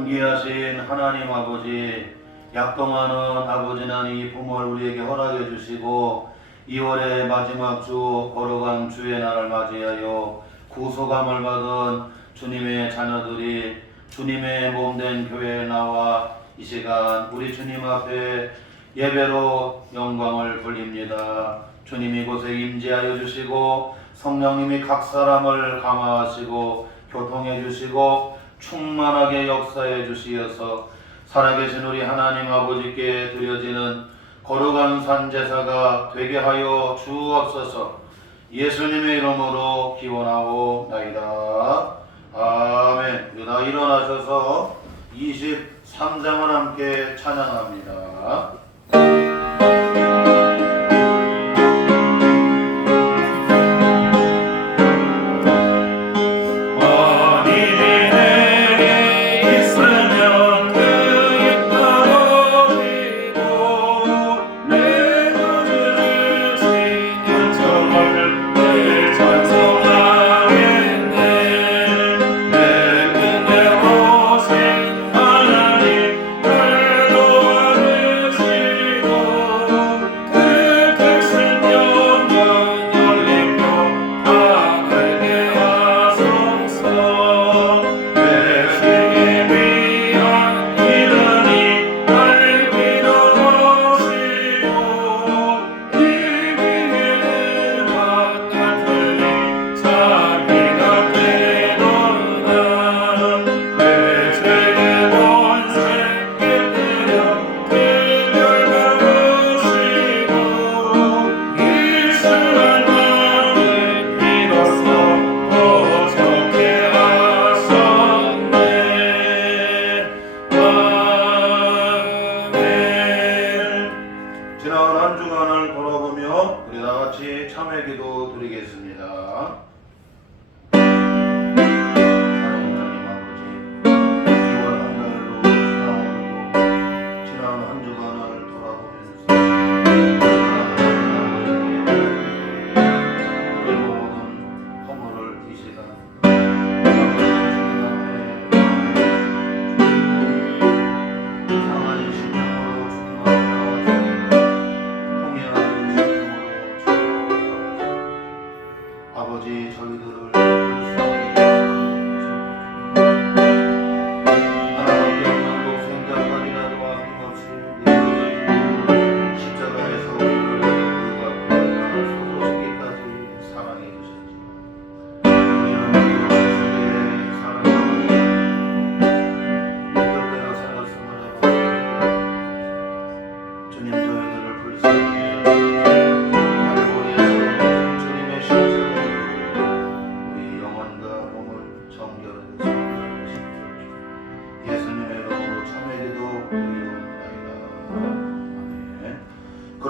존귀하신 하나님 아버지, 약동하는 아버지 하나님 이 부모를 우리에게 허락해 주시고 2월의 마지막 주 걸어간 주의 날을 맞이하여 구속함을 받은 주님의 자녀들이 주님의 몸된 교회에 나와 이 시간 우리 주님 앞에 예배로 영광을 돌립니다. 주님이 이곳에 임재하여 주시고 성령님이 각 사람을 감화하시고 교통해 주시고 충만하게 역사해 주시어서 살아계신 우리 하나님 아버지께 드려지는 거룩한 산 제사가 되게 하여 주옵소서. 예수님의 이름으로 기원하옵나이다. 아멘. 우리 다 일어나셔서 23장을 함께 찬양합니다.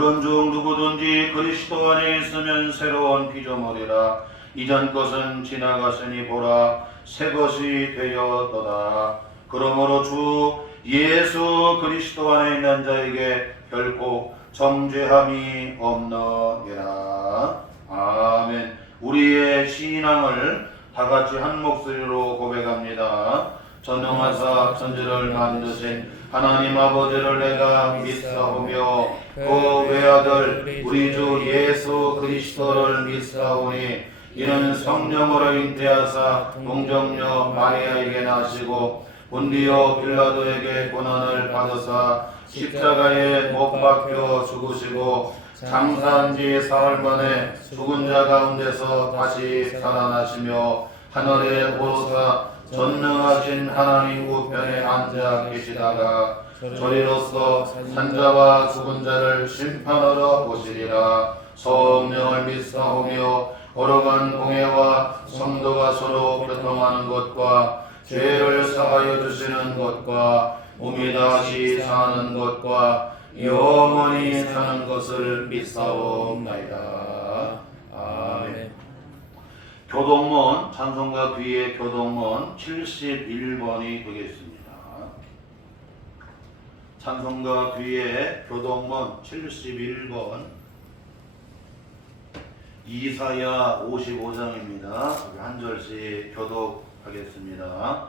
그런 중 누구든지 그리스도 안에 있으면 새로운 피조물이라. 이전 것은 지나갔으니 보라 새 것이 되었도다. 그러므로 주 예수 그리스도 안에 있는 자에게 결코 정죄함이 없느니라. 아멘. 우리의 신앙을 다같이 한 목소리로 고백합니다. 전능하사 천지를 만드신 하나님 아버지를 내가 믿사오며 그 외아들 우리 주 예수 그리스도를 믿사오니 이는 성령으로 잉태하사 동정녀 마리아에게 나시고 본디오 빌라도에게 고난을 받으사 십자가에 못 박혀 죽으시고 장사한 지 사흘 만에 죽은 자 가운데서 다시 살아나시며 하늘에 오르사 전능하신 하나님 우편에 앉아 계시다가 저리로서 산자와 죽은 자를 심판하러 오시리라. 성령을 믿사오며 거룩한 공회와 성도가 서로 교통하는 것과 죄를 사하여 주시는 것과 몸이 다시 사는 것과 영원히 사는 것을 믿사옵나이다. 아멘. 교동문 찬송가 뒤에 교동문 71번이 되겠습니다. 찬송가 뒤에 교동문 71번 이사야 55장입니다. 한 절씩 교독하겠습니다.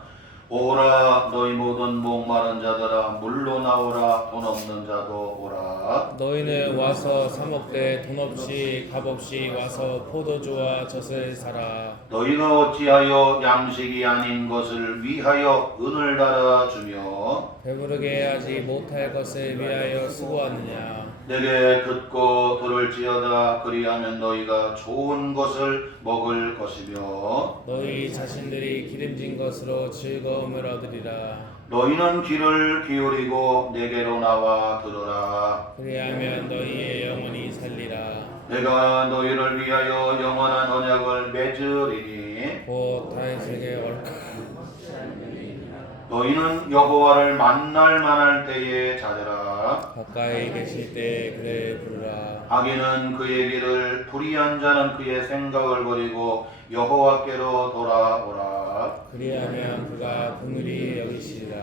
오라 너희 모든 목마른 자들아 물로 나오라 돈 없는 자도 오라. 너희는 와서 사 먹되 돈 없이 값 없이 와서 포도주와 젖을 사라. 너희가 어찌하여 양식이 아닌 것을 위하여 은을 달아 주며 배부르게 하지 못할 것을 위하여 수고하느냐. 내게 듣고 들을지어다. 그리하면 너희가 좋은 것을 먹을 것이며 너희 자신들이 기름진 것으로 즐거움을 얻으리라. 너희는 귀를 기울이고 내게로 나와 들으라. 그리하면 너희의 영혼이 살리라. 내가 너희를 위하여 영원한 언약을 맺으리니 곧 다윗에게 옳다. 너희는 여호와를 만날 만할 때에 자들아. 가까이 계실 때 그를 부르라. 악인은 그의 길을 불의한 자는 그의 생각을 버리고 여호와께로 돌아오라. 그리하면 그가 긍휼히 여기시리라.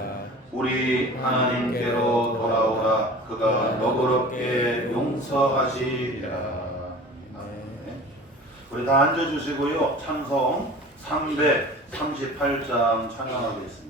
우리 하나님께로 돌아오라. 그가 너그럽게 용서하시리라. 아멘. 우리 다 앉아주시고요. 찬송 338장 찬양하겠습니다.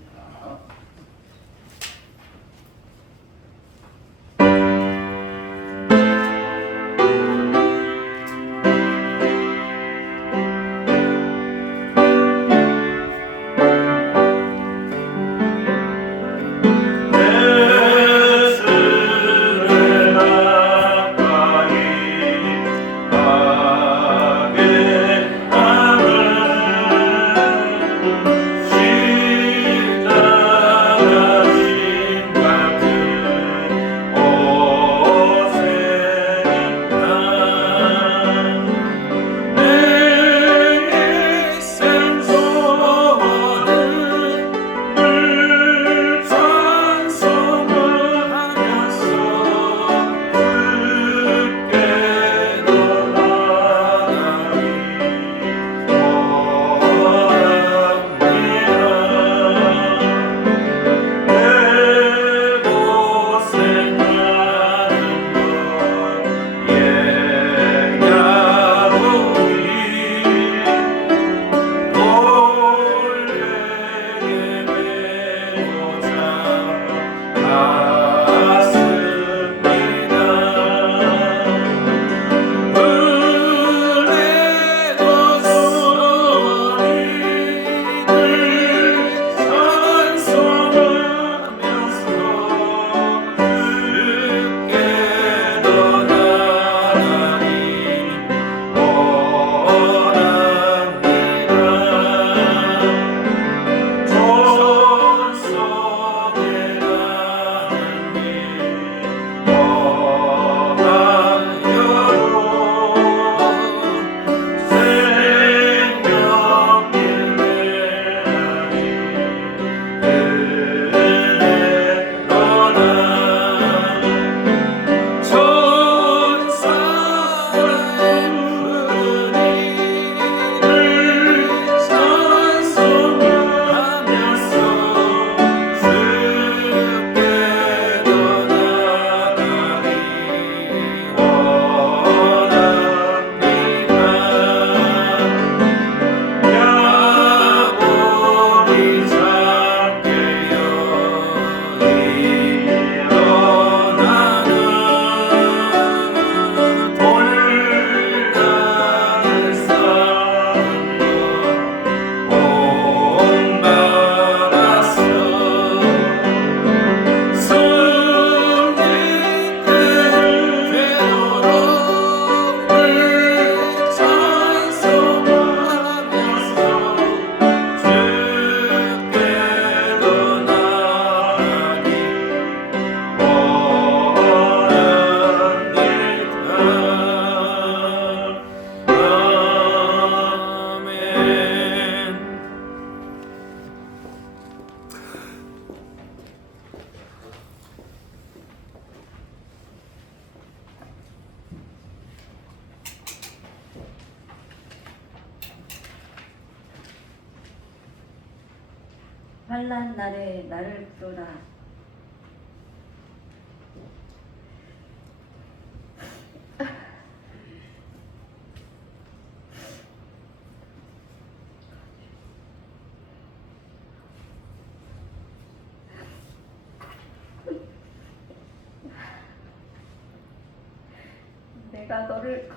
환난 날에 나를 부르라.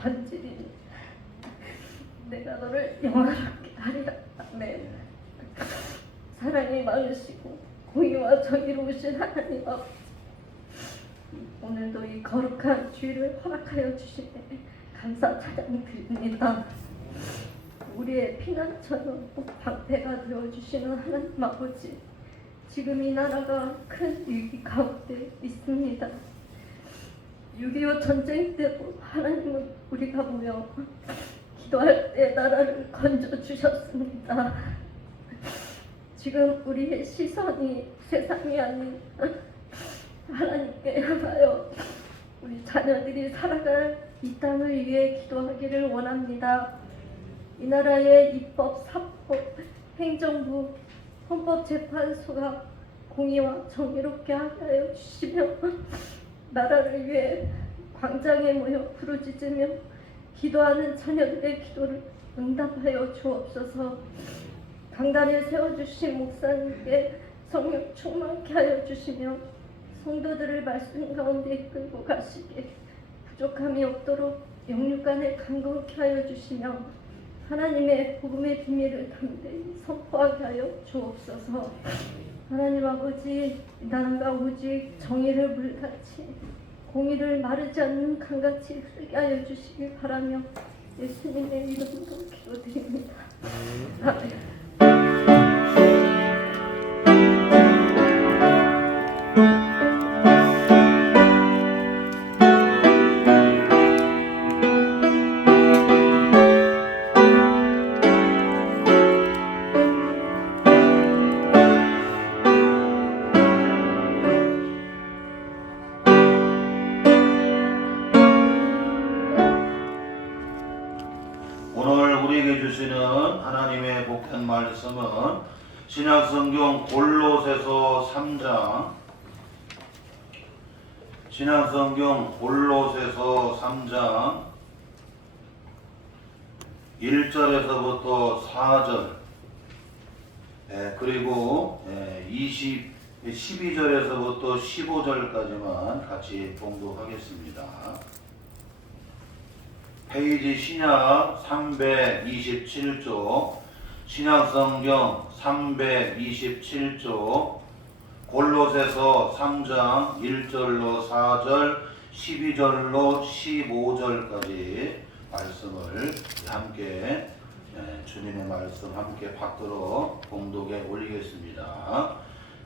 간절히 내가 너를 영화롭게 하리라. 아멘. 사랑이 많으시고 공의와 정의로우신 하나님 아버지, 오늘도 이 거룩한 주일을 허락하여 주시네 감사 찬양드립니다. 우리의 피난처럼 방패가 되어주시는 하나님 아버지, 지금 이 나라가 큰 위기 가운데 있습니다. 6.25 전쟁 때도 하나님은 우리가 모여 기도할 때 나라를 건져주셨습니다. 지금 우리의 시선이 세상이 아닌 하나님께 향하여 우리 자녀들이 살아갈 이 땅을 위해 기도하기를 원합니다. 이 나라의 입법, 사법, 행정부, 헌법재판소가 공의와 정의롭게 하여 주시며 나라를 위해 광장에 모여 부르짖으며 기도하는 자녀들의 기도를 응답하여 주옵소서. 강단에 세워주신 목사님께 성령 충만케 하여 주시며 성도들을 말씀 가운데 이끌고 가시게 부족함이 없도록 영육간에 강건케 하여 주시며 하나님의 복음의 비밀을 담대히 선포하게 하여 주옵소서. 하나님 아버지, 이 나라가 오직 정의를 물같이 공의를 마르지 않는 강같이 흐르게 하여 주시길 바라며 예수님의 이름으로 기도드립니다. 아멘. 오늘 우리에게 주시는 하나님의 복된 말씀은 신약성경 골로새서 3장, 신약성경 골로새서 3장 1절에서부터 4절, 그리고 12절에서부터 15절까지만 같이 봉독하겠습니다. 페이지 신약 327조, 신약성경 327조, 골로새서 3장 1절로 4절, 12절로 15절까지 말씀을 함께 주님의 말씀 함께 받들어 봉독에 올리겠습니다.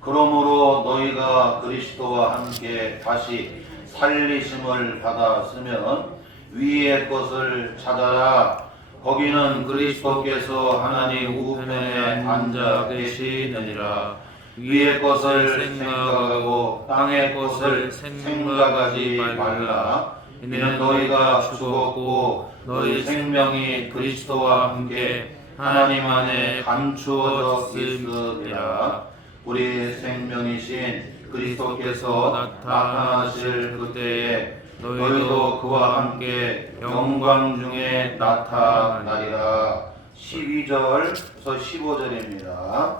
그러므로 너희가 그리스도와 함께 다시 살리심을 받았으면 위의 것을 찾아라. 거기는 그리스도께서 하나님 우편에 앉아 계시느니라. 위의 것을 생각하고 땅의 것을 생각하지 말라. 이는 너희가 죽었고 너희 생명이 그리스도와 함께 하나님 안에 감추어졌음이라. 우리 생명이신 그리스도께서 나타나실 그때에 너희도 그와 함께 영광 중에 나타나리라. 12절에서 15절입니다.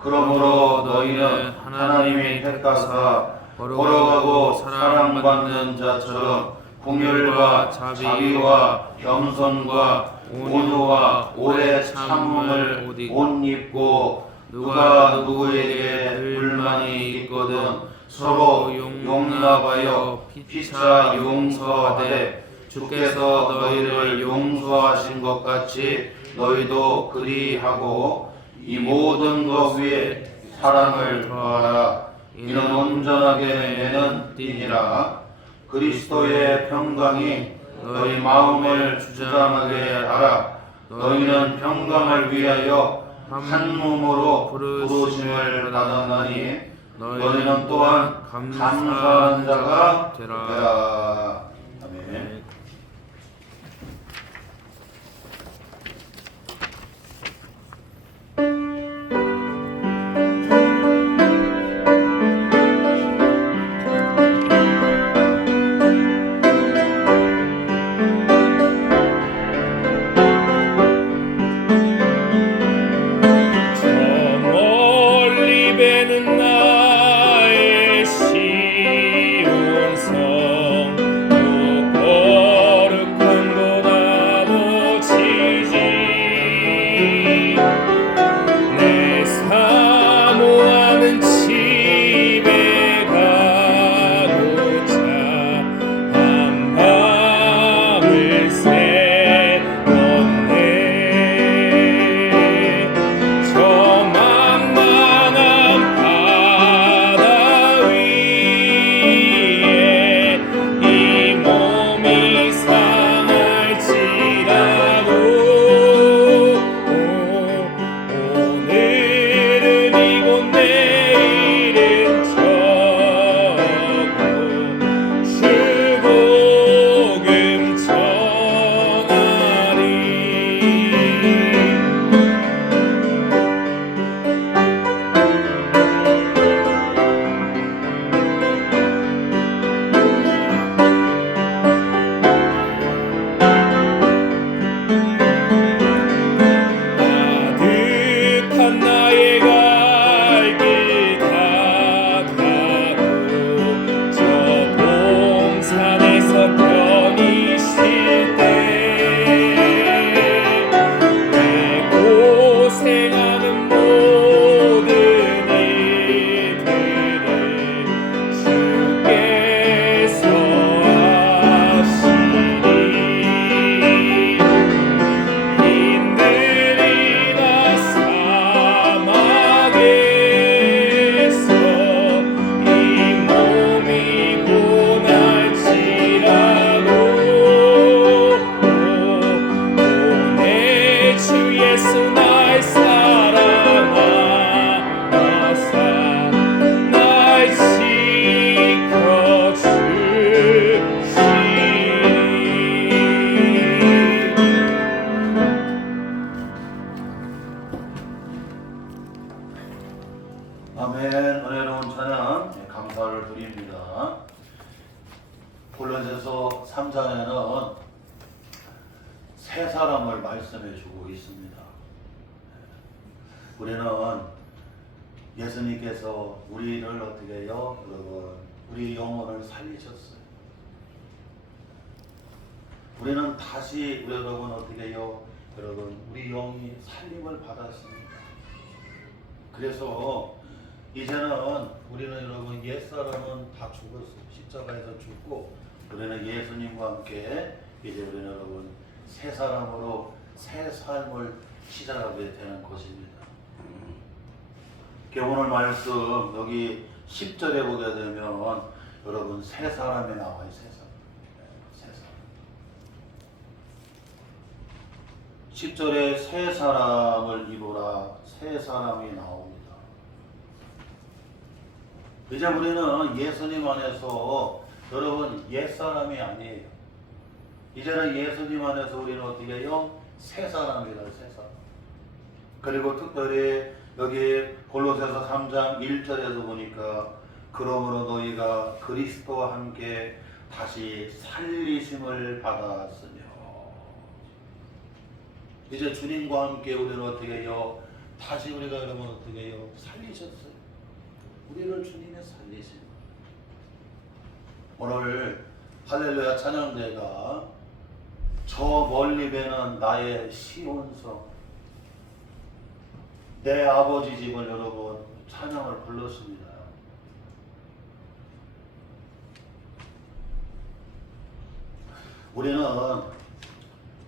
그러므로 너희는 하나님이 택하사 걸어가고 사랑받는 자처럼 긍휼과 자비와 겸손과 온유와 오래 참음을 옷 입고 누가 누구에게 불만이 있거든 서로 용납하여 피차 용서하되 주께서 너희를 용서하신 것 같이 너희도 그리하고 이 모든 것 위에 사랑을 더하라. 이는 온전하게 매는 띠니라. 그리스도의 평강이 너희 마음을 주장하게 하라. 너희는 평강을 위하여 한 몸으로 부르심을 받았나니 너희는 또한 감사한 자가 되라. 아멘. 나의 시온성 은혜로운 찬양 감사를 드립니다. 골로새서 3장에는 세 사람을 말씀해 주고 있습니다. 우리는 예수님께서 우리를 어떻게 해요? 여러분, 우리 영혼을 살리셨어요. 우리는 다시 여러분 어떻게 해요? 여러분, 우리 영이 살림을 받았습니다. 그래서 이제는 우리는 여러분 옛사람은 다 죽었어요. 십자가에서 죽고 우리는 예수님과 함께 이제 우리는 여러분 새 사람으로 새 삶을 시작하게 되는 것입니다. 오늘 말씀 여기 10절에 보게 되면 여러분 새 사람이 나와요. 새 사람. 새 사람. 10절에 새 사람을 입으라. 새 사람이 나옵니다. 이제 우리는 예수님 안에서 여러분 옛사람이 아니에요. 이제는 예수님 안에서 우리는 어떻게 해요? 새 사람이다. 새 사람. 그리고 특별히 여기 골로새서 3장 1절에도 보니까 그러므로 너희가 그리스도와 함께 다시 살리심을 받았으며 이제 주님과 함께 우리는 어떻게 해요? 다시 우리가 여러분 어떻게 해요? 살리셨어요. 우리를 주님이 살리신 오늘 할렐루야 찬양대가 저 멀리 배는 나의 시온성 내 아버지 집을 여러분 찬양을 불렀습니다. 우리는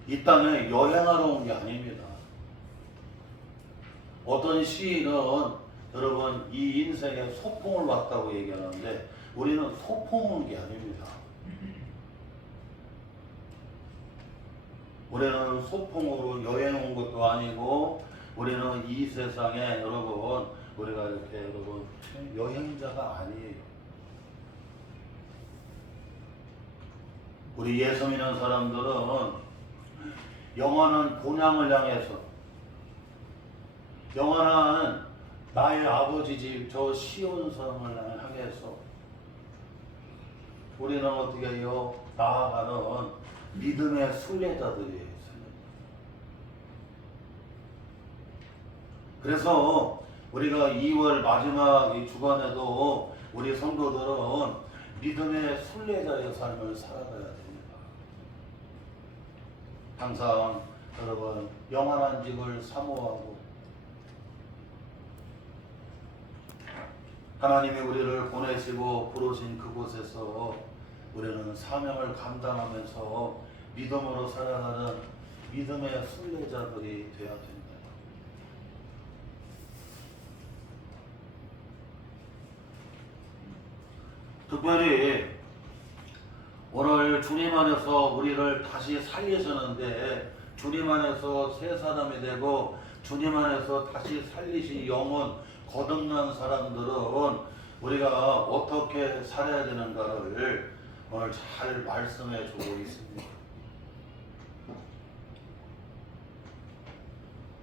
이 땅에 여행하러 온 게 아닙니다. 어떤 시인은 여러분 이 인생에 소풍을 왔다고 얘기하는데 우리는 소풍 온 게 아닙니다. 우리는 소풍으로 여행 온 것도 아니고 우리는 이 세상에 여러분 우리가 이렇게 여러분 여행자가 아니에요. 우리 예수 믿는 사람들은 영원한 본향을 향해서 영원한 나의 아버지 집 저 시온성을 향해서 우리는 어떻게 해요? 나아가는 믿음의 순례자들이에요. 그래서 우리가 2월 마지막 이 주간에도 우리 성도들은 믿음의 순례자의 삶을 살아가야 됩니다. 항상 여러분 영원한 집을 사모하고 하나님이 우리를 보내시고 부르신 그곳에서 우리는 사명을 감당하면서 믿음으로 살아가는 믿음의 순례자들이 되어야 됩니다. 특별히 오늘 주님 안에서 우리를 다시 살리셨는데 주님 안에서 새 사람이 되고 주님 안에서 다시 살리신 영혼 거듭난 사람들은 우리가 어떻게 살아야 되는가를 오늘 잘 말씀해 주고 있습니다.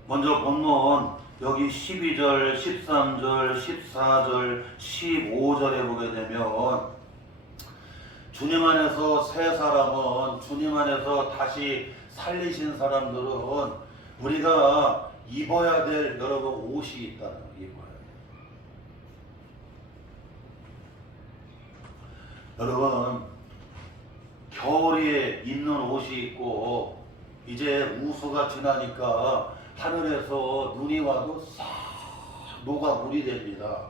먼저 본문 여기 12절, 13절, 14절, 15절에 보게 되면 주님 안에서 새 사람은 주님 안에서 다시 살리신 사람들은 우리가 입어야 될 여러분 옷이 있다는 거예요. 입어야 돼. 여러분 겨울에 입는 옷이 있고 이제 우수가 지나니까 하늘에서 눈이 와도 싹 녹아 물이 됩니다.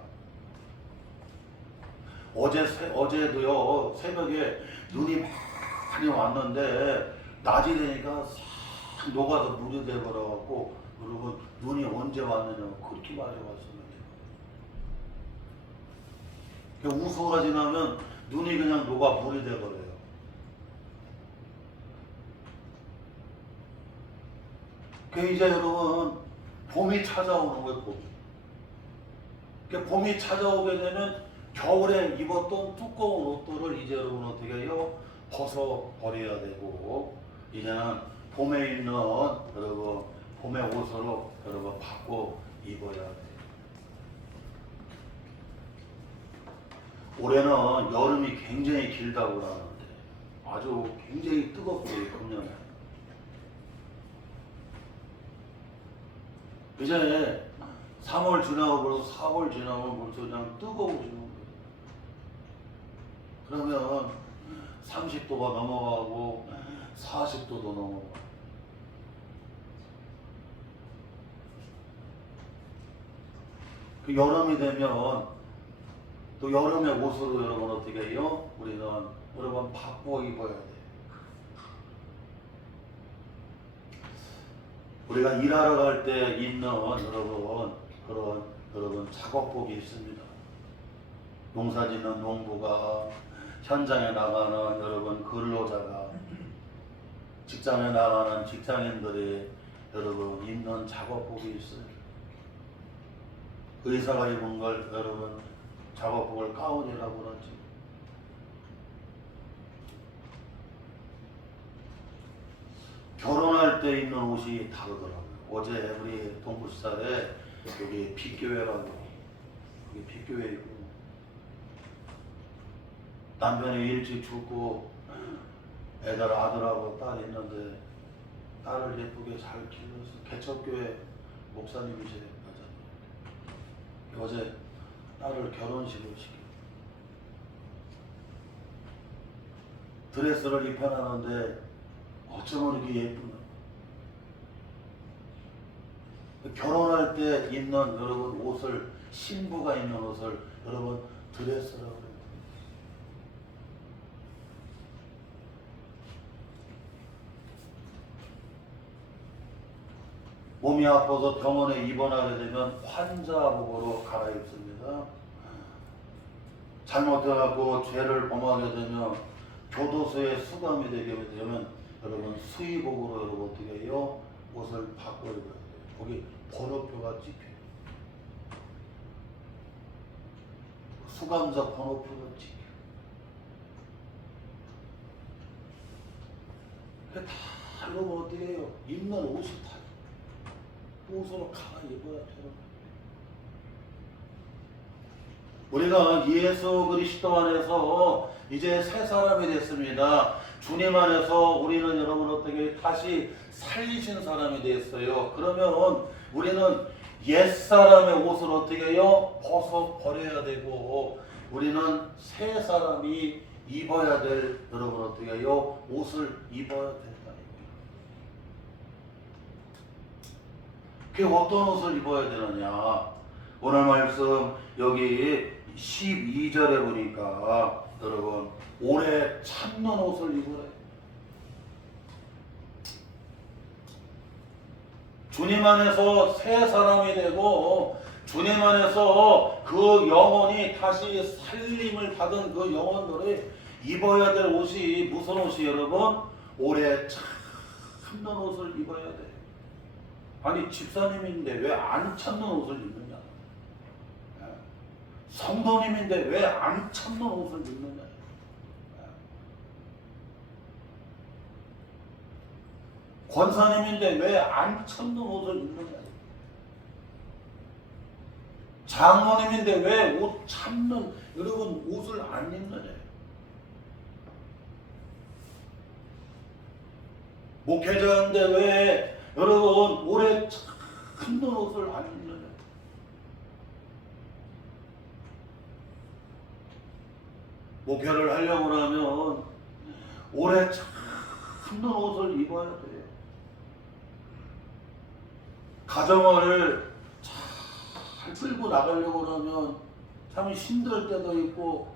어제도요 새벽에 눈이 많이 왔는데 낮이 되니까 싹 녹아서 물이 돼버려갖고 여러분 눈이 언제 왔느냐고 그렇게 많이 왔었는데 우수가 지나면 눈이 그냥 녹아 물이 돼버려요. 이제 여러분 봄이 찾아오는 거예요. 봄이 찾아오게 되면 겨울에 입었던 두꺼운 옷들을 이제 여러분 어떻게 해요? 벗어버려야 되고 이제는 봄에 입는 여러분 봄의 옷으로 여러분 바꿔 입어야 돼요. 올해는 여름이 굉장히 길다고 하는데 아주 굉장히 뜨겁고요, 금년에. 이제 3월 지나고 벌써 4월 지나고 벌써 그냥 뜨거워지는 거예요. 그러면 30도가 넘어가고 40도도 넘어가고. 그 여름이 되면 또 여름의 옷으로 여러분 어떻게 해요? 우리는 여러분 바꿔 입어야 돼. 우리가 일하러 갈 때 입는 여러분 그런 여러분 작업복이 있습니다. 농사짓는 농부가, 현장에 나가는 여러분 근로자가, 직장에 나가는 직장인들이 여러분 입는 작업복이 있어요. 의사가 입은 걸 여러분 작업복을 가운이라고 그러지. 결혼할 때 입는 옷이 다르더라고요. 어제 우리 동부시살에 여기 빛교회라고, 여기 빛교회이고, 남편이 일찍 죽고 애들 아들하고 딸 있는데 딸을 예쁘게 잘 길러서 개척교회 목사님이세요. 맞아요. 어제 딸을 결혼식을 시켜 드레스를 입혀놨는데 어쩌면 이렇게 예쁘나. 결혼할 때 입는 여러분 옷을, 신부가 입는 옷을 여러분 드레스라고 그래요. 몸이 아파서 병원에 입원하게 되면 환자복으로 갈아입습니다. 잘못해갖고 죄를 범하게 되면 교도소에 수감이 되게 되면 여러분 수의복으로 여러분 어떻게 해요? 옷을 바꿔 입어야 돼요. 거기 번호표가 찍혀요. 수감자 번호표가 찍혀요. 다 여러분 어떻게 해요? 입는 옷이 다 옷으로 갈아입어야 돼요. 우리가 예수 그리스도 안에서 이제 새 사람이 됐습니다. 주님 안에서 우리는 여러분 어떻게 다시 살리신 사람이 됐어요. 그러면 우리는 옛사람의 옷을 어떻게 해요? 벗어버려야 되고 우리는 새 사람이 입어야 될 여러분 어떻게 해요? 옷을 입어야 된다. 그게 어떤 옷을 입어야 되느냐? 오늘 말씀 여기 12절에 보니까 여러분 오래 참는 옷을 입으래. 주님 안에서 새 사람이 되고 주님 안에서 그 영혼이 다시 살림을 받은 그 영혼들이 입어야 될 옷이 무슨 옷이 여러분? 오래 참는 옷을 입어야 돼. 아니 집사님인데 왜 안 참는 옷을 입느냐? 성도님인데 왜 안 참는 옷을 입느냐? 권사님인데 왜 안 참는 옷을 입느냐? 장모님인데 왜 옷 참는 여러분 옷을 안 입느냐? 목회자인데 왜 여러분 오래 참는 옷을 안 입느냐? 목회를 하려고 하면 오래 참는 옷을 입어야 돼요. 가정을 잘 끌고 나가려고 하면 참 힘들 때도 있고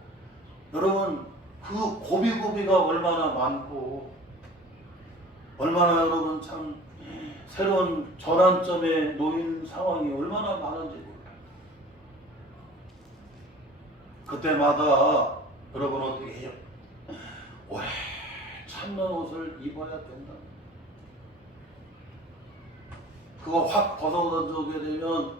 여러분 그 고비고비가 얼마나 많고 얼마나 여러분 참 새로운 전환점에 놓인 상황이 얼마나 많은지 몰라요. 그때마다 여러분 어떻게 해요? 오래 참는 옷을 입어야 된다. 그거 확 벗어던지게 되면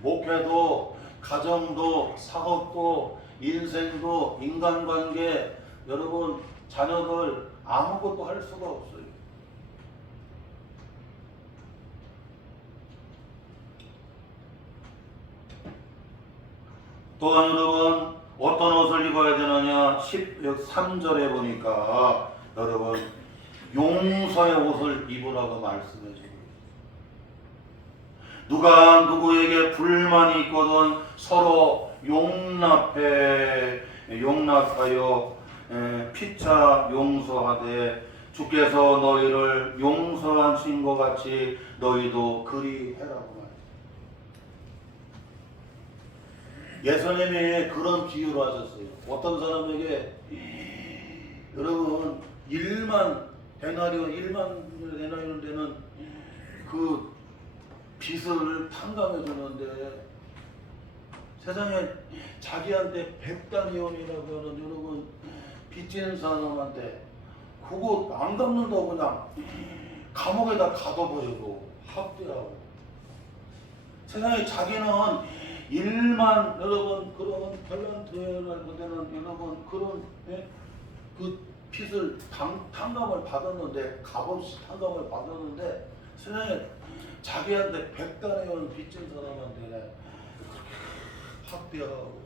목회도 가정도 사업도 인생도 인간관계 여러분 자녀들 아무것도 할 수가 없어요. 또한 여러분 어떤 옷을 입어야 되느냐? 13절에 보니까 여러분 용서의 옷을 입으라고 말씀해 주고 누가 누구에게 불만이 있거든 서로 용납하여 피차 용서하되 주께서 너희를 용서하신 것 같이 너희도 그리 해라고 말했어요. 예수님이 그런 비유를 하셨어요. 어떤 사람에게 여러분 1만 데나리온 되는 그 빚을 탕감해 주는데 세상에 자기한테 100다리온이라고 하는 여러분 빚진 사람한테 그거 안 갚는다고 그냥 감옥에다 가둬버리고 학대하고 세상에 자기는 1만 여러분 그런 탤런트라고 되는 여러분 그런 그 빚을 탕감을 받았는데 값없이 탕감을 받았는데 세상에 자기한테 100다리온 빚진 사람한테 학대하고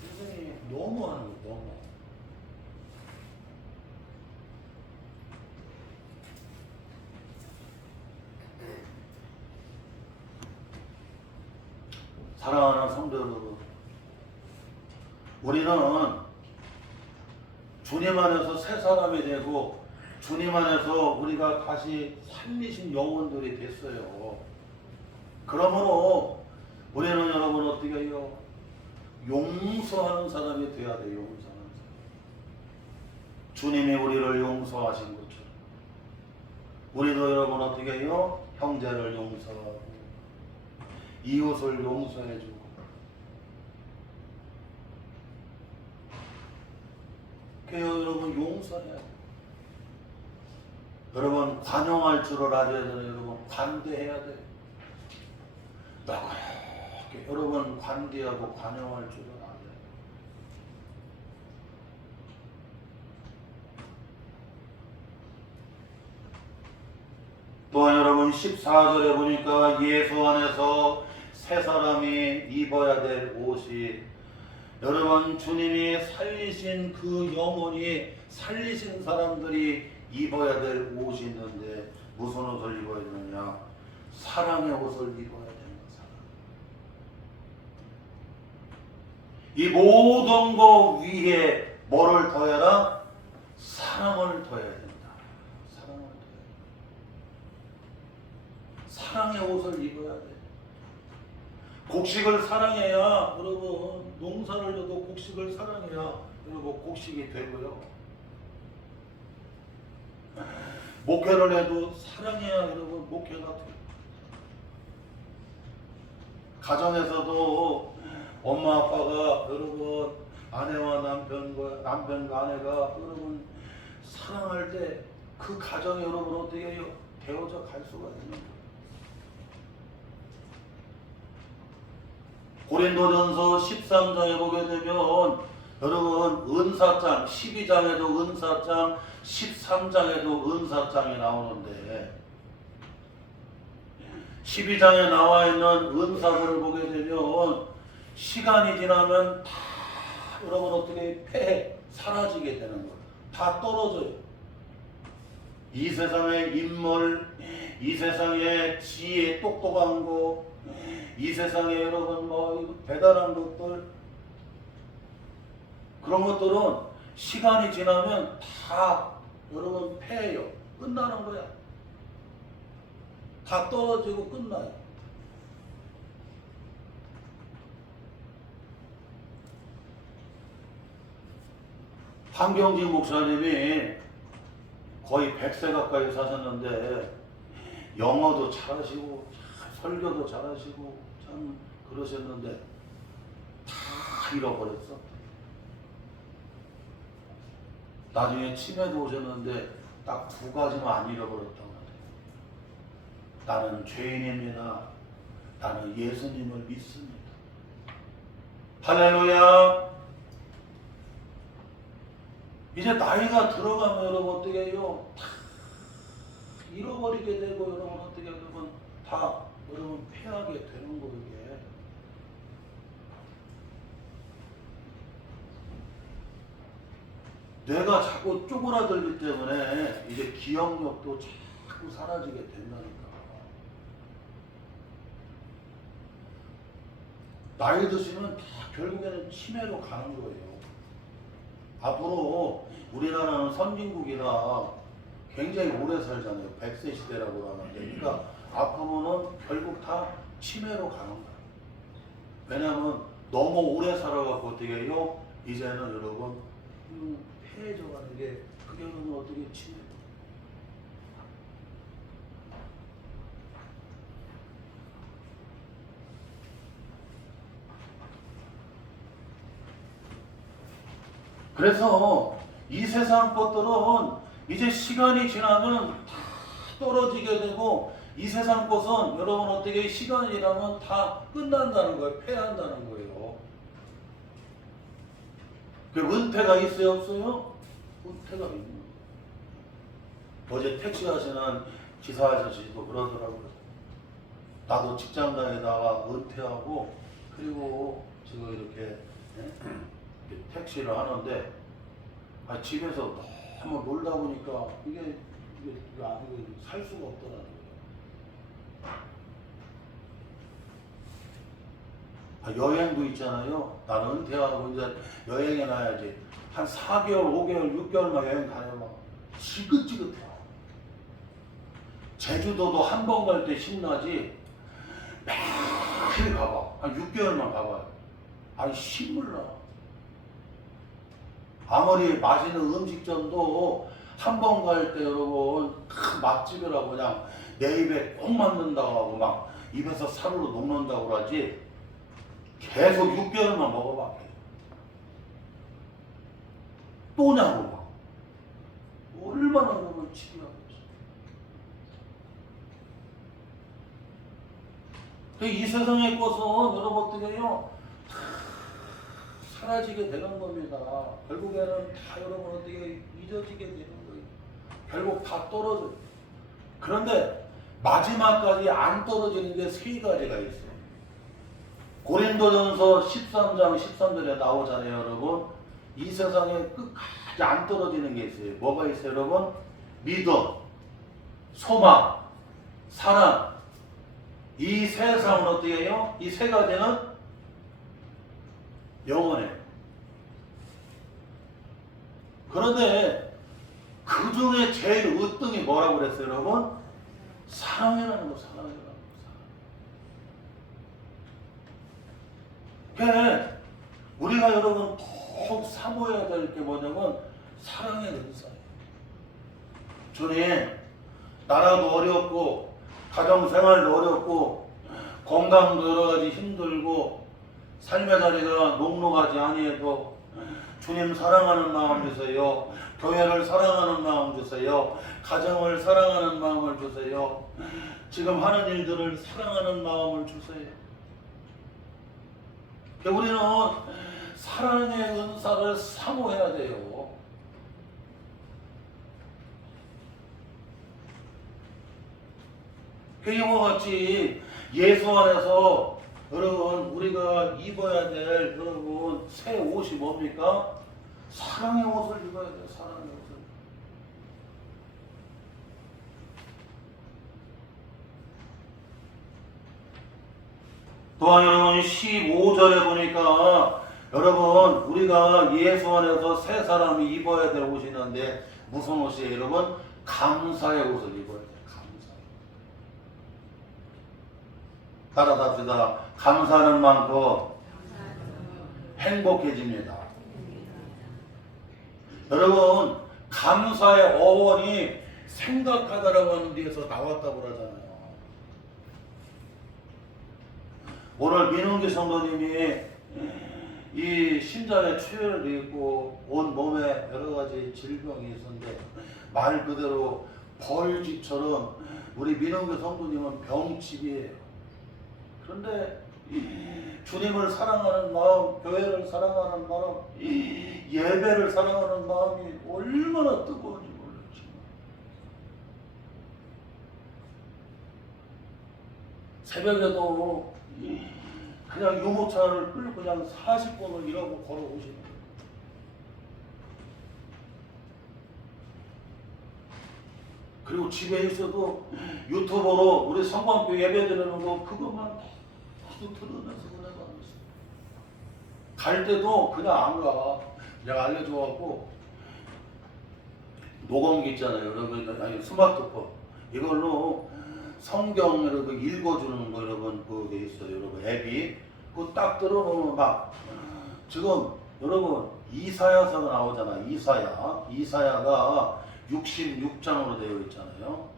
세상에 너무하는 거예요. 너무. 사랑하는 성도 여러분, 우리는 주님 안에서 새 사람이 되고 주님 안에서 우리가 다시 살리신 영혼들이 됐어요. 그러므로 우리는 여러분 어떻게 해요? 용서하는 사람이 돼야 돼요. 용서하는 사람. 주님이 우리를 용서하신 것처럼 우리도 여러분 어떻게 해요? 형제를 용서하고 이웃을 용서해주고 그래요. 여러분 용서해야 돼요. 여러분 관용할 줄을 알아야 돼요. 여러분 관대해야 돼요. 그렇게 여러분 관대하고 관용할 줄을 알아야 돼요. 또한 여러분 14절에 보니까 예수 안에서 새 사람이 입어야 될 옷이 여러분 주님이 살리신 그 영혼이 살리신 사람들이 입어야 될 옷이 있는데 무슨 옷을 입어야 되느냐? 사랑의 옷을 입어야 되는 사람. 이 모든 것 위에 뭐를 더해라? 사랑을 더해야 된다. 사랑을 더해야 된다. 사랑의 옷을 입어야 돼. 곡식을 사랑해야 여러분 농사를 져도 곡식을 사랑해야 여러분 곡식이 되고요. 목회를 해도 사랑해야 여러분 목회가 돼요. 가정에서도 엄마 아빠가 여러분 아내와 남편과 아내가 여러분 사랑할 때 그 가정이 여러분 어떻게 해요? 되어져 갈 수가 있는 거예요. 고린도전서 13장에 보게 되면 여러분 은사장 12장에도 은사장 13장에도 은사장이 나오는데 12장에 나와 있는 은사들을 보게 되면 시간이 지나면 다 여러분 어떻게 폐해 사라지게 되는 거예요. 다 떨어져요. 이 세상의 인물, 이 세상의 지혜 똑똑한 거, 이 세상에 여러분 뭐 대단한 것들 그런 것들은 시간이 지나면 다 여러분 폐해요. 끝나는 거야. 다 떨어지고 끝나요. 황경진 목사님이 거의 100세 가까이 사셨는데 영어도 잘하시고 설교도 잘하시고 참 그러셨는데 다 잃어버렸어. 나중에 치매도 오셨는데 딱 2가지만 안 잃어버렸단 말이에요. 나는 죄인입니다. 나는 예수님을 믿습니다. 할렐루야. 이제 나이가 들어가면 여러분 어떻게 해요? 다 잃어버리게 되고 여러분 어떻게 여러분 다 여러분 패하게 되는 거예요. 이게. 뇌가 자꾸 쪼그라들기 때문에 이제 기억력도 자꾸 사라지게 된다니까. 나이 드시면 다 결국에는 치매로 가는 거예요. 앞으로 우리나라는 선진국이라 굉장히 오래 살잖아요. 100세 시대라고 하는데. 그러니까 앞으로는 결국 다 치매로 가는 거예요. 왜냐하면 너무 오래 살아갖고 어떻게 해요? 이제는 여러분 해져가는 게 그게 그러면 어떻게 치매. 그래서 이 세상 것들은 이제 시간이 지나면 다 떨어지게 되고 이 세상 것은 여러분 어떻게 시간이 지나면 다 끝난다는 거예요. 패한다는 거예요. 그 은퇴가 있어요? 없어요? 은퇴가 있는 거예요. 어제 택시 하시는 기사 아저씨도 그러더라고요. 나도 직장 다니다가 은퇴하고 그리고 지금 이렇게 택시를 하는데 집에서 너무 놀다 보니까 이게 살 수가 없더라는 거예요. 여행도 있잖아요. 나는 은퇴하고 이제 여행에 나야지. 한 4개월, 5개월, 6개월만 여행 다녀봐. 지긋지긋해. 제주도도 한 번 갈 때 신나지. 매일 가봐. 한 6개월만 가봐요. 아니 신물나. 아무리 맛있는 음식점도 한 번 갈 때 여러분 큰 맛집이라고 그냥 내 입에 꼭 맞는다고 하고 막 입에서 사르르 녹는다고 그러지. 계속 6개월만 먹어봐. 또냐고 막. 얼마나 그러면 치료하고 있어. 이 세상의 것은 여러분 어떻게 해요? 사라지게 되는 겁니다. 결국에는 다 여러분 어떻게 잊어지게 되는 거예요. 결국 다 떨어져요. 그런데 마지막까지 안 떨어지는 게 세 가지가 있어요. 고린도전서 13장 13절에 나오잖아요, 여러분. 이 세상에 끝까지 안 떨어지는 게 있어요. 뭐가 있어요, 여러분? 믿음, 소망, 사랑. 이 세상은 어떻게 해요? 이 세 가지는 영원해요. 그런데 그 중에 제일 으뜸이 뭐라고 그랬어요, 여러분? 사랑이라는 거, 사랑이라는 거. 그러니까 우리가 여러분 꼭 사모해야 될 게 뭐냐면 사랑의 은사예요. 주님, 나라도 어렵고 가정생활도 어렵고 건강도 여러 가지 힘들고 삶의 자리가 녹록하지 아니해도 주님 사랑하는 마음 주세요. 교회를 사랑하는 마음 주세요. 가정을 사랑하는 마음을 주세요. 지금 하는 일들을 사랑하는 마음을 주세요. 우리는 사랑의 은사를 사모해야 돼요. 이와 같이 예수 안에서 여러분 우리가 입어야 될 여러분 새 옷이 뭡니까? 사랑의 옷을 입어야 돼요. 사랑의 옷을. 또한 여러분 15절에 보니까 여러분 우리가 예수 안에서 새 사람이 입어야 될 옷이 있는데 무슨 옷이에요 여러분? 감사의 옷을 입어야 돼요. 따라합시다. 감사하는 만큼 행복해집니다. 여러분 감사의 어원이 생각하다라고 하는 데에서 나왔다고 그러잖아요. 오늘 민웅기 성도님이 이 심장에 출혈이 있고 온 몸에 여러 가지 질병이 있었는데 말 그대로 벌집처럼 우리 민웅기 성도님은 병집이에요. 그런데 주님을 사랑하는 마음, 교회를 사랑하는 마음, 예배를 사랑하는 마음이 얼마나 뜨거운지 몰랐지만 새벽에도 그냥 유모차를 끌고 그냥 40분을 일하고 걸어오시는 거예요. 그리고 집에 있어도 유튜브로 우리 성광교 예배 드리는 거 그것만 계속 들으면서 그래가면서 갈 때도 그냥 안 가. 내가 알려줘갖고 녹음기 있잖아요. 여러분, 아니 스마트폰 이걸로 성경 여러분 읽어주는 거 여러분 그게 있어요. 여러분 앱이 그거 딱 들어놓으면 막 지금 여러분 이사야서가 나오잖아. 이사야가 66장으로 되어 있잖아요.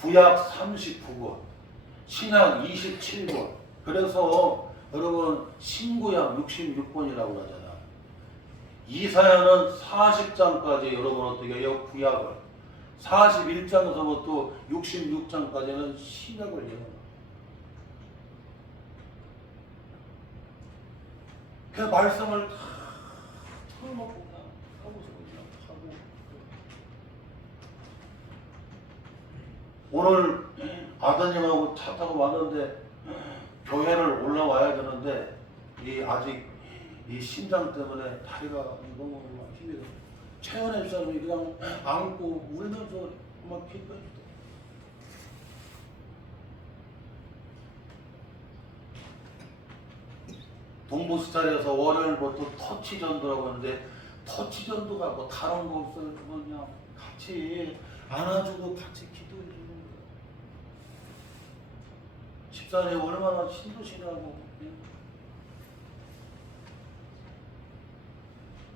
구약 39권, 신약 27권. 그래서 여러분 신구약 66권이라고 하잖아. 이사야는 40장까지 여러분 어떻게 해요? 구약을 41장에서부터 66장까지는 신약을 예언합니다. 그 말씀을 다 틀어놓고 그냥 하고서 그냥 하고. 오늘 아드님하고 차 타고 왔는데 교회를 올라와야 되는데 아직 이 심장 때문에 다리가 너무 힘이 들어. 최연애 사람이 그냥 안고 울면서 막 기뻐해주더라고. 동부스타일에서 월요일부터 터치전도라고 하는데 터치전도 가고 다른 거 없어요. 그냥 같이 안아주고 같이 기도해주는 거예요. 집사람이 얼마나 신도시냐고.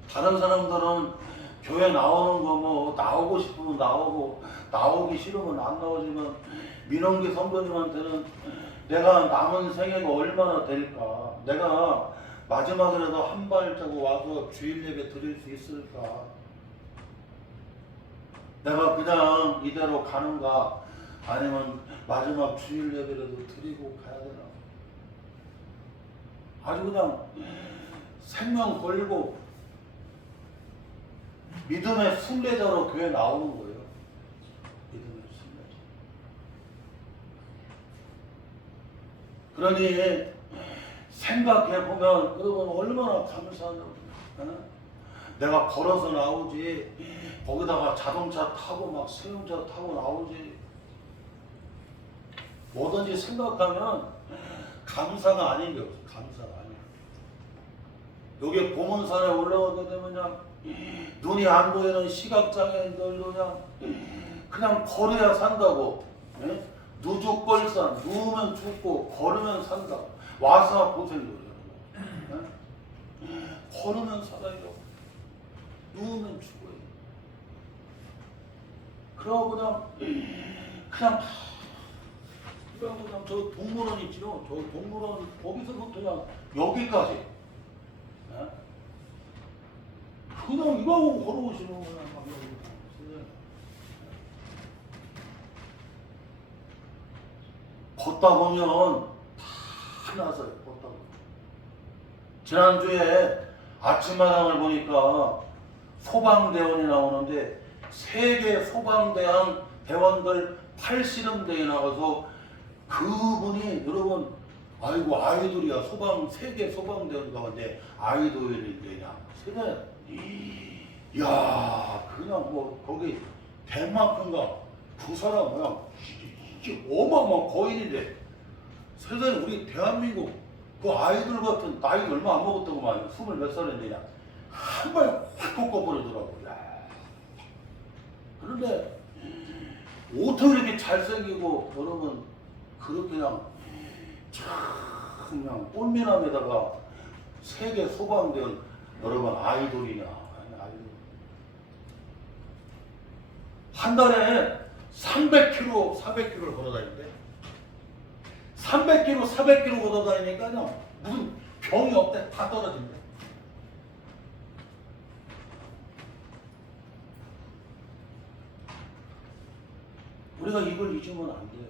다른 사람들은 교회 나오는 거 뭐 나오고 싶으면 나오고 나오기 싫으면 안 나오지만 민원기 선배님한테는 내가 남은 생애가 얼마나 될까? 내가 마지막이라도 한 발자국 와서 주일 예배 드릴 수 있을까? 내가 그냥 이대로 가는가? 아니면 마지막 주일 예배라도 드리고 가야 되나? 아주 그냥 생명 걸고 믿음의 순례자로 교회 나오는 거예요. 믿음의 순례자. 그러니 생각해보면 여러분 얼마나 감사하냐고. 내가 걸어서 나오지 거기다가 자동차 타고 막 승용차 타고 나오지. 뭐든지 생각하면 감사가 아닌 게 없어. 감사가 아니야. 여기 보문산에 올라오게 되면 눈이 안 보이는 시각장애인들도 그냥 걸어야 산다고. 예? 누죽벌산 누우면 죽고 걸으면 산다. 와서 보세요. 예? 걸으면 살아요. 누우면 죽어요. 그러고 그냥 저 동물원 있죠. 저 동물원 거기서부터 그냥 여기까지. 예? 그냥 이거하고 걸어오시는 거야. 걷다 보면 다 나서요. 걷다 보면. 지난주에 아침마당을 보니까 소방대원이 나오는데 세계 소방대원 대원들 팔씨름대회 나가서 그분이 여러분 아이고 아이돌이야. 세계 소방대원 가운데 아이돌이 되냐. 세계 이야 그냥 뭐 거기 덴마크인가 그 사람 그냥 이게 어마어마한 거인인데 세상에 우리 대한민국 그 아이돌 같은 나이가 얼마 안 먹었다고 말이야. 20몇 살인데 한 번에 확 꺾어버리더라고. 그런데 어떻게 이렇게 잘생기고 여러분 그렇게 그냥 꽃미남에다가 세계 소방대원 여러분 아이돌이냐. 한 달에 300km, 400km를 걸어다니는데 300km, 400km 걸어다니니까 무슨 병이 없대. 다 떨어진대. 우리가 이걸 잊으면 안 돼요.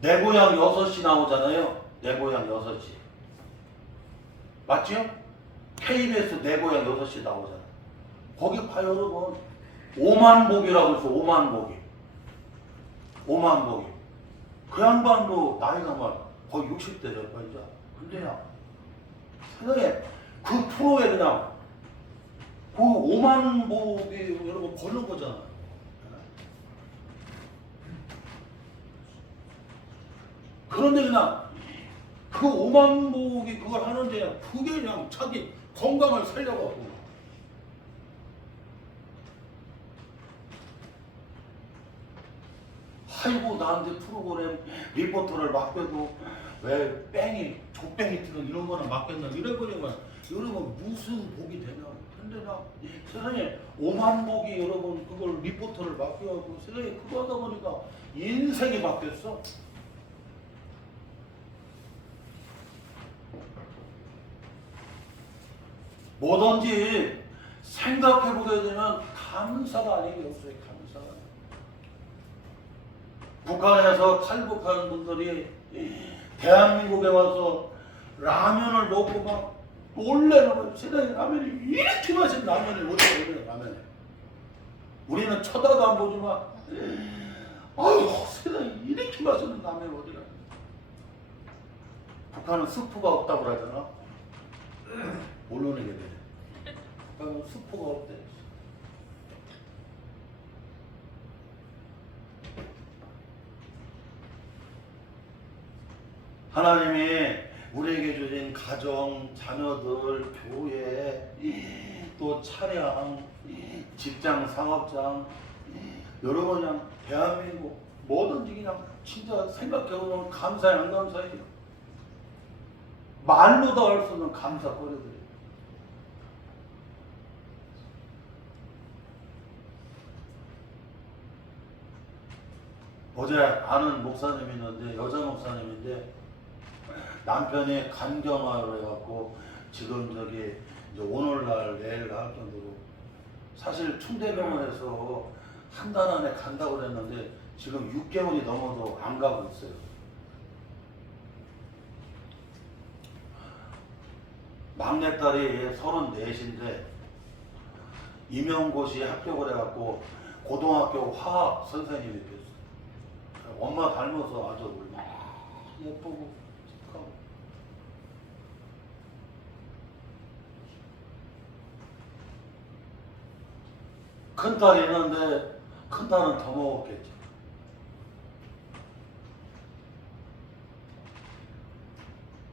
내 고향 6시 나오잖아요. 내 고향 6시. 맞죠? KBS 내 고향 6시 나오잖아요. 거기 봐요, 여러분. 오만복이라고 해서 오만복이. 오만복이. 그 양반도 나이가 거의 60대 될 거이죠. 근데요, 세상에 그 프로에 그냥 그 5만 복이 여러분 버는 거잖아. 그런데 그냥 그 5만 복이 그걸 하는데 그게 그냥 자기 건강을 살려갖고 아이고 나한테 프로그램 리포터를 맡겨도 왜 뺑이 족뱅이 틀어 이런 거는 맡겼나 이래버리면 여러분 무슨 복이 되냐고. 근데 나 세상에 5만 복이 여러분 그걸 리포터를 맡겨갖고 세상에 그거 하다 보니까 인생이 바뀌었어. 뭐든지 생각해보게 되면 감사가 아닌 게 없어요. 감사가. 북한에서 탈북한 분들이 대한민국에 와서 라면을 먹고 막 놀래는 거예요. 세상에 라면이 이렇게 맛있는 라면이 어디가 있냐 라면에. 우리는 쳐다도 안 보지만 아유 세상에 이렇게 맛있는 라면이 어디가. 북한은 스프가 없다고 그러잖아. 모르는 게 돼. 북한은 스프가 없대. 하나님이 우리에게 주신 가정, 자녀들, 교회, 또 차량, 직장, 사업장, 여러분 그냥 대한민국 뭐든지 그냥 진짜 생각해보면 감사해 안 감사해요. 말로도 할 수 없는 감사거리들이. 어제 아는 목사님이 있는데 여자 목사님인데 남편이 간경화로 해갖고 지금 저기 이제 오늘날 내일 할 정도로 사실 충대병원에서 한 달 안에 간다고 그랬는데 지금 6개월이 넘어도 안 가고 있어요. 막내딸이 34인데 임용고시 합격을 해갖고 고등학교 화학 선생님이 됐어요. 엄마 닮아서 아주 얼마나 예쁘고 착하고. 큰딸이 있는데 큰딸은 더 먹었겠지.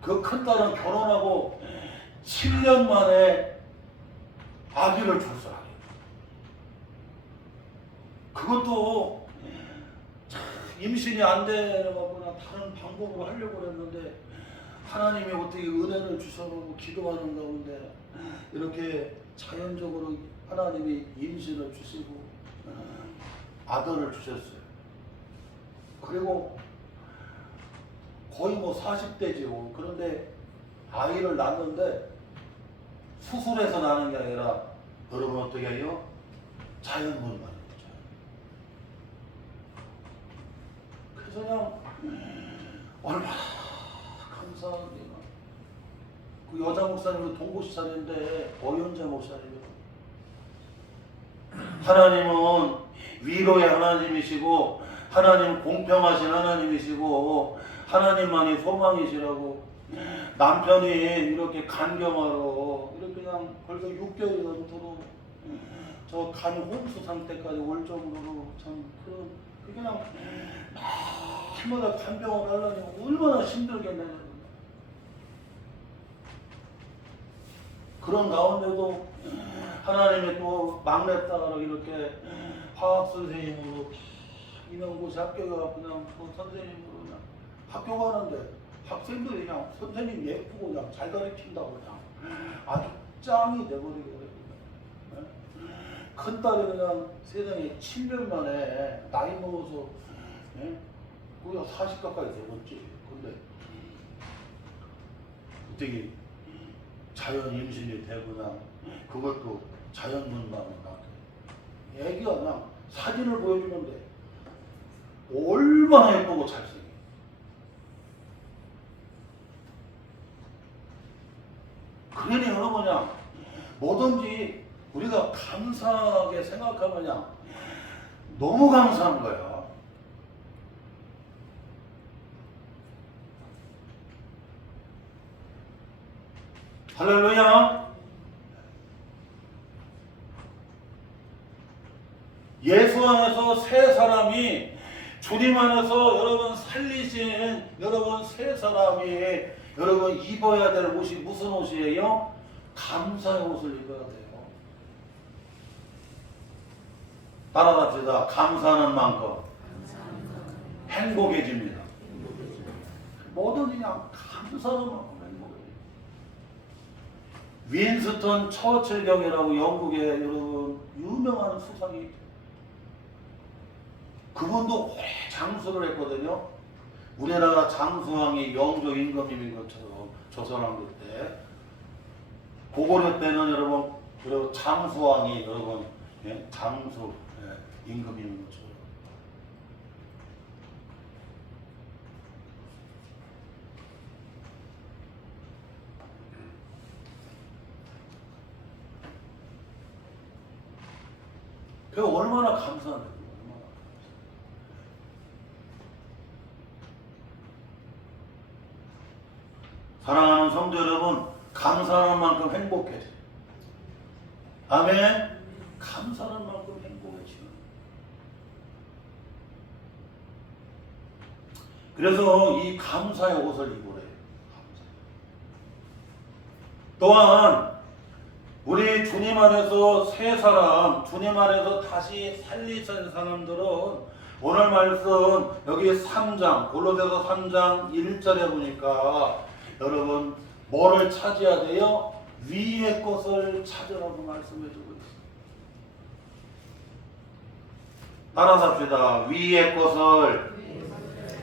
그 큰딸은 결혼하고 7년 만에 아기를 출산하게. 그것도 임신이 안 되거나 다른 방법으로 하려고 했는데 하나님이 어떻게 은혜를 주셔서 기도하는 가운데 이렇게 자연적으로 하나님이 임신을 주시고 아들을 주셨어요. 그리고 거의 뭐 40대죠. 그런데 아이를 낳는데 수술해서 나는 게 아니라 여러분 어떻게 해요? 자연분만. 그래서 그냥 얼마나 감사합니다. 그 여자 목사님은 동고시살인데 어연자 목사님이에요. 하나님은 위로의 하나님이시고 하나님은 공평하신 하나님이시고 하나님만이 소망이시라고. 남편이 이렇게 간경화로 이렇게 그냥 벌써 6개월이 넘도록 저 간 홍수 상태까지 올 정도로 참 그런 그냥 날마다 간병을 하려니 얼마나 힘들겠냐. 그런 가운데도 하나님이 또 막내딸을 이렇게 화학 선생님으로 임용고시 합격해서 그냥 또 선생님으로 그냥 학교 가는데 학생들이 그냥 선생님 예쁘고 그냥 잘 가르친다고 그냥 아주 짱이 돼버리게. 큰딸이 그냥 세상에 7년 만에 나이 먹어서 거기가 40 가까이 되었지. 근데 되게 자연 임신이 되거나 그것도 자연분만을 낳게. 애기가 그냥 사진을 보여주는데 얼마나 예쁘고 잘생겨. 그러니 여러분 그냥 뭐든지 우리가 감사하게 생각하면 그냥 너무 감사한 거야. 할렐루야. 예수 안에서 새 사람이, 주님 안에서 여러분 살리신 여러분 새 사람이 여러분 입어야 될 옷이 무슨 옷이에요? 감사의 옷을 입어야 돼요. 따라합시다. 감사하는 만큼 행복해집니다. 뭐든 그냥 감사하는 만큼 행복해집니다. 윈스턴 처칠 경이라고 영국의 여러분 유명한 수상이 있죠. 그분도 오래 장수를 했거든요. 우리나라 장수왕이 영조 임금님인 것처럼 조선왕 때 고구려 때는 여러분 장수왕이 여러분 장수 임금님인 것처럼. 그 얼마나 감사한데. 사랑하는 성도 여러분, 감사하는 만큼 행복해져요. 아멘. 감사하는 만큼 행복해져요. 그래서 이 감사의 옷을 입으래요. 또한 우리 주님 안에서 새 사람, 주님 안에서 다시 살리신 사람들은 오늘 말씀 여기 3장, 골로새서 3장 1절에 보니까 여러분 뭐를 찾아야 돼요? 위의 것을 찾으라고 말씀해주고 있어요. 따라서 합시다. 위의 것을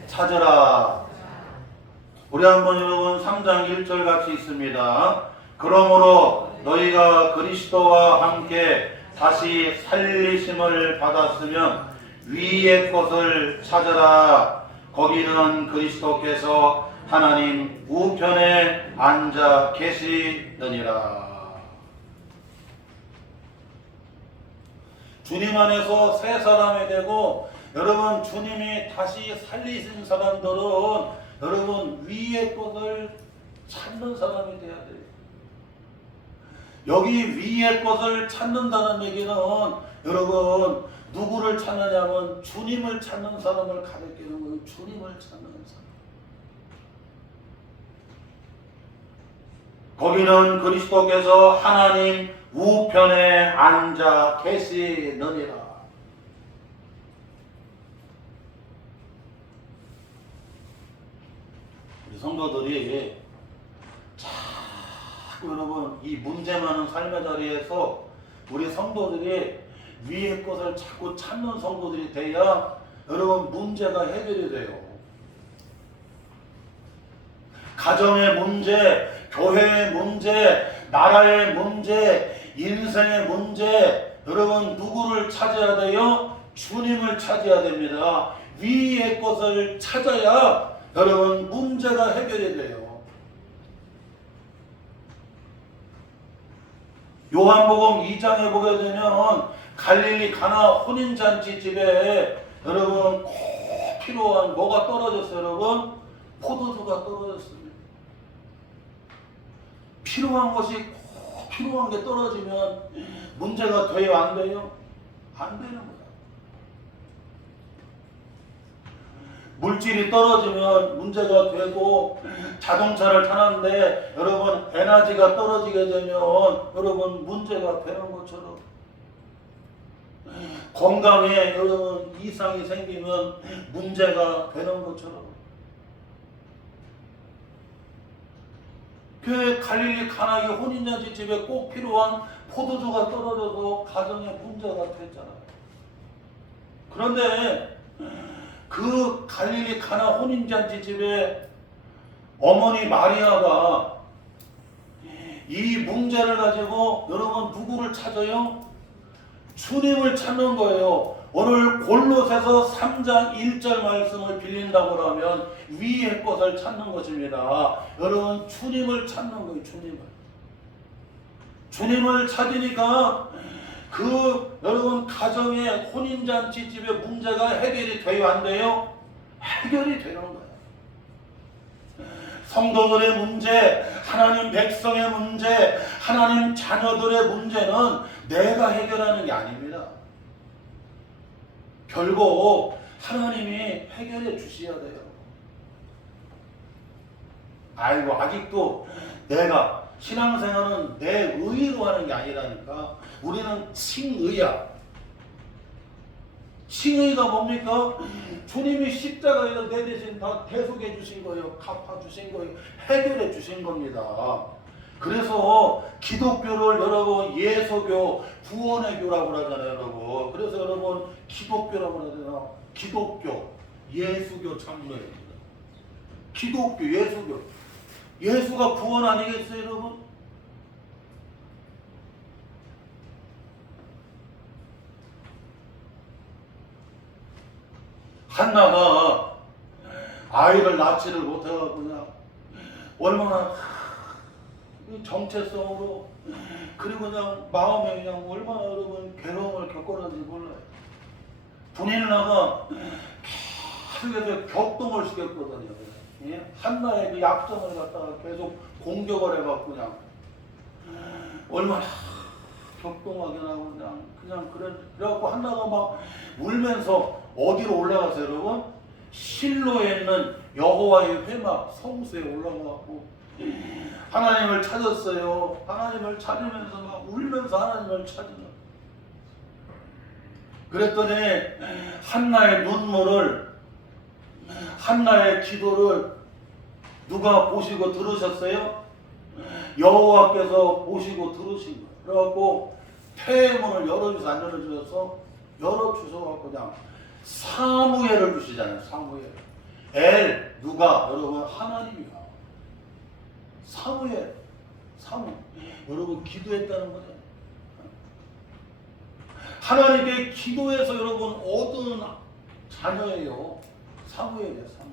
찾으라. 우리 한번 여러분 3장 1절 같이 있습니다. 그러므로 너희가 그리스도와 함께 다시 살리심을 받았으면 위의 것을 찾으라. 거기는 그리스도께서 하나님 우편에 앉아 계시느니라. 주님 안에서 새 사람이 되고 여러분 주님이 다시 살리신 사람들은 여러분 위의 것을 찾는 사람이 돼야 돼요. 여기 위의 것을 찾는다는 얘기는 여러분 누구를 찾느냐면 주님을 찾는 사람을 가리키는 거예요. 주님을 찾는 사람. 거기는 그리스도께서 하나님 우편에 앉아 계시느니라. 우리 성도들이 자꾸 여러분 이 문제 많은 삶의 자리에서 우리 성도들이 위의 것을 자꾸 찾는 성도들이 돼야 여러분 문제가 해결이 돼요. 가정의 문제, 교회의 문제, 나라의 문제, 인생의 문제, 여러분 누구를 찾아야 돼요? 주님을 찾아야 됩니다. 위의 것을 찾아야 여러분 문제가 해결이 돼요. 요한복음 2장에 보게 되면 갈릴리 가나 혼인잔치 집에 여러분 꼭 필요한 뭐가 떨어졌어요? 여러분 포도주가 떨어졌습니다. 필요한 것이 꼭 필요한 게 떨어지면 문제가 돼요? 안 돼요? 안 되는 거야. 물질이 떨어지면 문제가 되고 자동차를 타는데 여러분 에너지가 떨어지게 되면 여러분 문제가 되는 것처럼 건강에 여러분 이상이 생기면 문제가 되는 것처럼 그 갈릴리 가나의 혼인잔치 집에 꼭 필요한 포도주가 떨어져서 가정에 문제가 됐잖아요. 그런데 그 갈릴리 가나 혼인잔치 집에 어머니 마리아가 이 문제를 가지고 여러분 누구를 찾아요? 주님을 찾는 거예요. 오늘 골로새서 3장 1절 말씀을 빌린다고 하면 위의 것을 찾는 것입니다. 여러분 주님을 찾는 거예요. 주님을 찾으니까 그 여러분 가정의 혼인잔치 집의 문제가 해결이 돼요? 안 돼요? 해결이 되는 거예요. 성도들의 문제, 하나님 백성의 문제, 하나님 자녀들의 문제는 내가 해결하는 게 아닙니다. 결국 하나님이 해결해 주셔야 돼요. 아이고 아직도 내가 신앙생활은 내 의로 하는 게 아니라니까. 우리는 칭의야. 칭의가 뭡니까? 주님이 십자가에서 내 대신 다 대속해 주신 거예요. 갚아 주신 거예요. 해결해 주신 겁니다. 그래서 기독교를 여러분 예수교, 구원의 교라고 하잖아요, 여러분. 그래서 여러분 기독교라고 하잖아요. 기독교, 예수교 참로입니다. 기독교, 예수교. 예수가 구원 아니겠어요, 여러분? 한나가 아이를 낳지를 못해가지고 그냥 얼마나 정체성으로 그리고 그냥 마음에 그냥 얼마나 여러분 괴로움을 겪었는지 몰라요. 분인나가 계속해서 격동을 시켰거든요. 예? 한나의 그 약점을 갖다가 계속 공격을 해갖고 그냥 얼마나 격동하게 나고 그냥 그래갖고 한나가 막 울면서 어디로 올라가세요, 여러분? 실로에 있는 여호와의 회막 성수에 올라가고 하나님을 찾았어요. 하나님을 찾으면서 막 울면서 하나님을 찾으면 그랬더니 한나의 눈물을 한나의 기도를 누가 보시고 들으셨어요? 여호와께서 보시고 들으신 거예요. 그래갖고 폐문을 열어주셔서 안 열어주셔서 열어주셔서 그냥 사무엘을 주시잖아요. 사무엘. 엘 누가? 여러분 하나님이요. 사무엘. 여러분 기도했다는 거죠. 하나님께 기도해서 여러분 얻은 자녀예요. 사무엘이에요. 사무엘.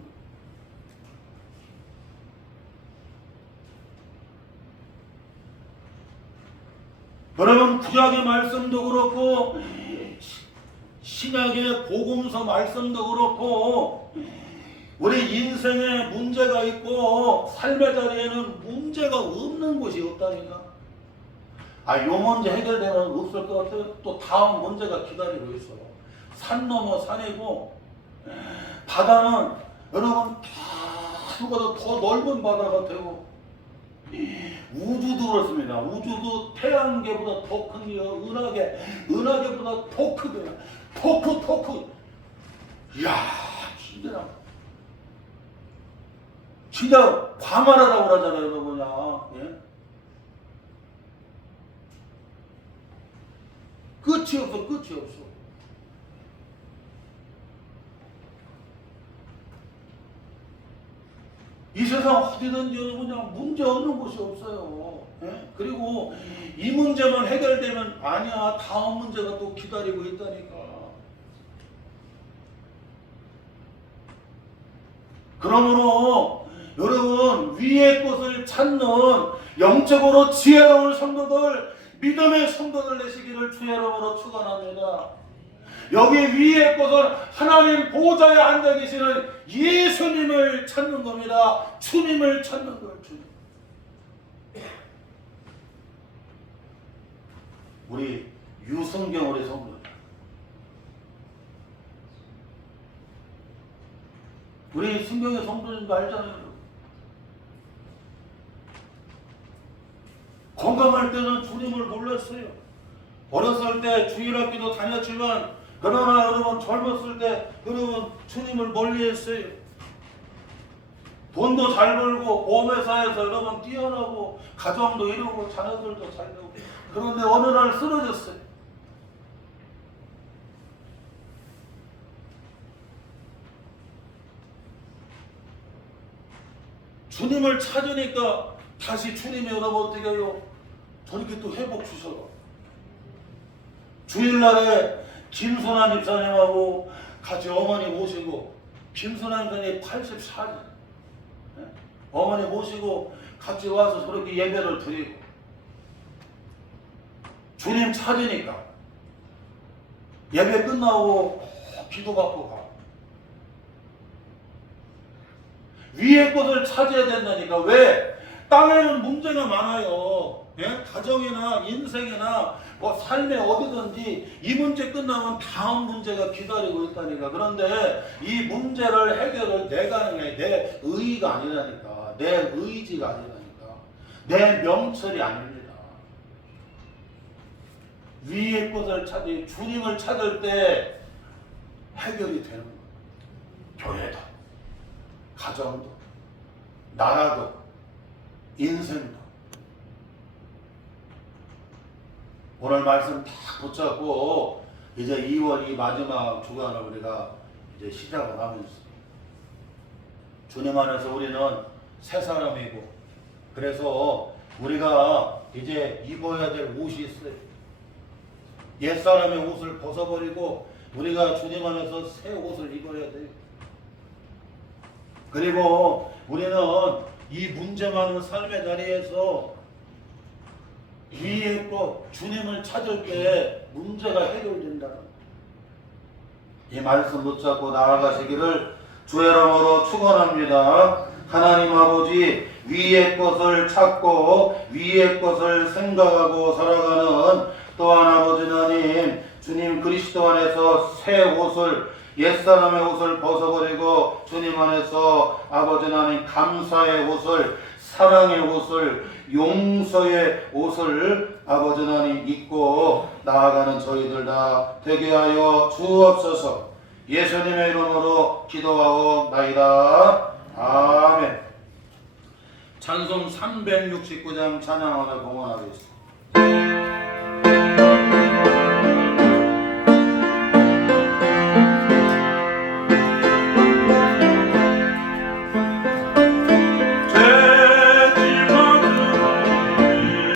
여러분 구약의 말씀도 그렇고 신약의 복음서 말씀도 그렇고 우리 인생에 문제가 있고 삶의 자리에는 문제가 없는 곳이 없다니까. 요 문제 해결되면 없을 것 같아요. 또 다음 문제가 기다리고 있어요. 산 넘어 산이고 바다는 여러분 계속 더 넓은 바다가 되고 우주도 그렇습니다. 우주도 태양계보다 더 큰 은하계보다 더 크대요. 토크. 이야, 진짜 광활하다고 그러잖아요, 여러분. 예? 끝이 없어. 이 세상 어디든지 그냥 문제 없는 곳이 없어요. 예? 그리고 이 문제만 해결되면 아니야, 다음 문제가 또 기다리고 있다니까. 그러므로 여러분 위의 것을 찾는 영적으로 지혜로운 성도들, 믿음의 성도들 되시기를 주의 이름으로 축원합니다. 여기 위의 것은 하나님 보좌에 앉아 계시는 예수님을 찾는 겁니다. 주님을 찾는 거예요. 주님. 우리 유성경 우리 성도, 우리 성경의 성도님도 알잖아요. 건강할 때는 주님을 몰랐어요. 어렸을 때 주일학교도 다녔지만 그러나 여러분 젊었을 때 여러분 주님을 멀리했어요. 돈도 잘 벌고 보험회사에서 여러분 뛰어나고 가정도 이루고 자녀들도 잘 되고 그런데 어느 날 쓰러졌어요. 주님을 찾으니까 다시 주님이 여러분 어떻게 해요? 저렇게 또 회복 주셔서 주일날에 김순환 집사님하고 같이 어머니 모시고, 김순환 집사님이 84년 어머니 모시고 같이 와서 저렇게 예배를 드리고 주님 찾으니까 예배 끝나고 기도 받고 가. 위의 것을 찾아야 된다니까. 왜? 땅에는 문제가 많아요. 예? 가정이나 인생이나 뭐 삶에 어디든지 이 문제 끝나면 다음 문제가 기다리고 있다니까. 그런데 이 문제를 해결을 내가 하는 게 내 의의가 아니라니까. 내 의지가 아니라니까. 내 명철이 아닙니다. 위의 것을 찾지, 주님을 찾을 때 해결이 되는 거예요. 교회도, 가정도, 나라도, 인생도. 오늘 말씀 다 붙잡고 이제 2월 이 마지막 주간을 우리가 이제 시작을 하면서 주님 안에서 우리는 새 사람이고, 그래서 우리가 이제 입어야 될 옷이 있어요. 옛사람의 옷을 벗어버리고 우리가 주님 안에서 새 옷을 입어야 돼요. 그리고 우리는 이 문제 많은 삶의 자리에서 위에 또 주님을 찾을 때 문제가 해결된다. 이 말씀 붙잡고 나아가시기를 주의 이름으로 축원합니다. 하나님 아버지, 위의 것을 찾고 위의 것을 생각하고 살아가는 또한 아버지 하나님, 주님 그리스도 안에서 새 옷을, 옛사람의 옷을 벗어버리고 주님 안에서 아버지 하나님 감사의 옷을, 사랑의 옷을, 용서의 옷을 아버지 하나님 입고 나아가는 저희들 다 되게 하여 주옵소서. 예수님의 이름으로 기도하옵나이다. 아멘. 찬송 369장 찬양하며 봉헌하겠습니다.